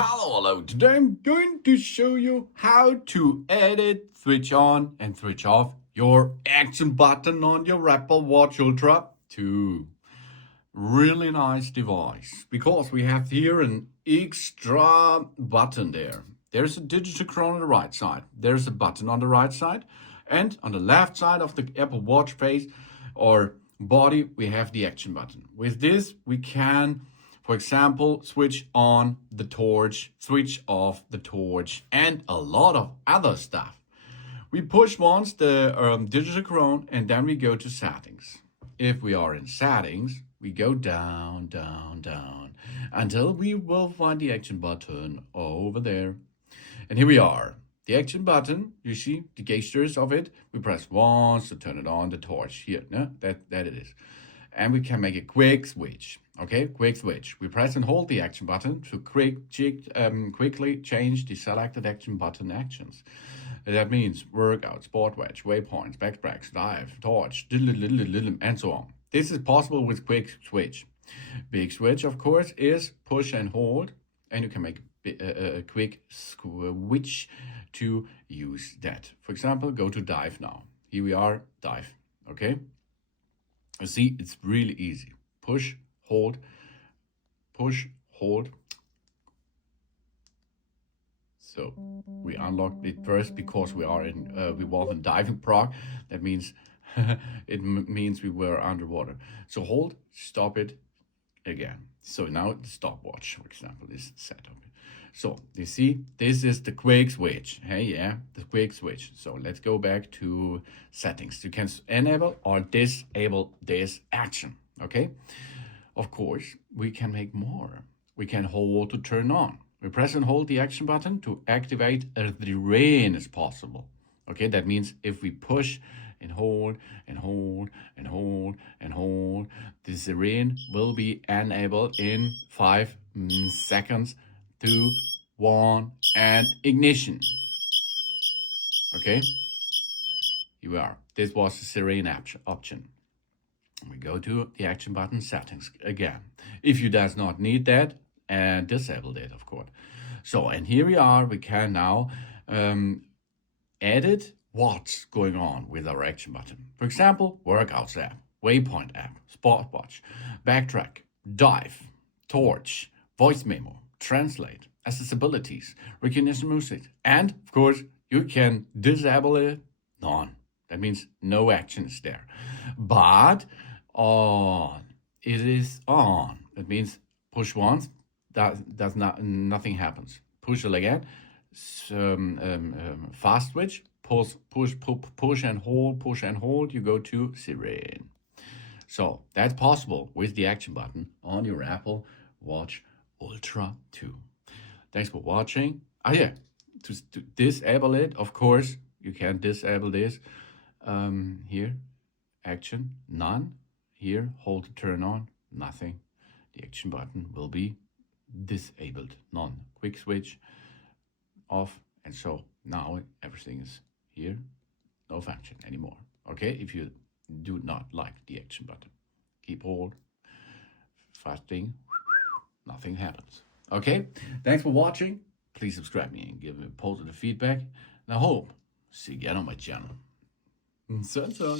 Hello. Today I'm going to show you how to edit, switch on and switch off your action button on your Apple Watch Ultra 2. Really nice device because we have here an extra button there. There's a digital chrono on the right side. There's a button on the right side, and on the left side of the Apple Watch face or body, we have the action button. With this, we can, for example, switch on the torch, switch off the torch, and a lot of other stuff. We push once the digital chrono and then we go to settings. If we are in settings, we go down, down, down until we will find the action button over there. And here we are. The action button, you see the gestures of it. We press once to turn it on, the torch here. No, that it is. And we can make a quick switch. Okay, quick switch. We press and hold the action button to quickly change the selected action button actions. That means workout, Smartwatch, waypoints, backtracks, dive, torch, and so on. This is possible with quick switch. Big switch, of course, is push and hold, and you can make a quick switch to use that. For example, go to dive now. Here we are, dive. Okay. You see, it's really easy. Push, hold, push, hold. So we unlocked it first because we are in we were in diving prog. That means it means we were underwater. So hold, stop it again. So now the stopwatch, for example, is set up. So you see, this is the quick switch. Hey, yeah, the quick switch. So let's go back to settings. You can enable or disable this action. Okay. Of course, we can make more. We can hold to turn on. We press and hold the action button to activate the rain as possible. Okay, that means if we push and hold and hold and hold and hold, the siren will be enabled in 5 seconds. 2, 1, and ignition. Okay, here we are. This was the siren option. We go to the action button settings again. If you does not need that, and disable it, of course. So, and here we are. We can now edit what's going on with our action button. For example, workouts app, waypoint app, Smartwatch, backtrack, dive, torch, voice memo, translate, accessibilities, recognition music, and of course, you can disable it, none. That means no action is there. But on, it is on. That means push once, nothing happens. Push it again, fast switch, push and hold, you go to siren. So that's possible with the action button on your Apple Watch Ultra 2. Thanks for watching. Yeah, to disable it, of course, you can disable this. Here, action, none. Here, hold to turn on, nothing. The action button will be disabled, none. Quick switch, off, and so now everything is here, no function anymore. Okay, if you do not like the action button, keep hold, fasting, nothing happens. Okay, thanks for watching. Please subscribe me and give me positive feedback. And I hope see you again on my channel. So.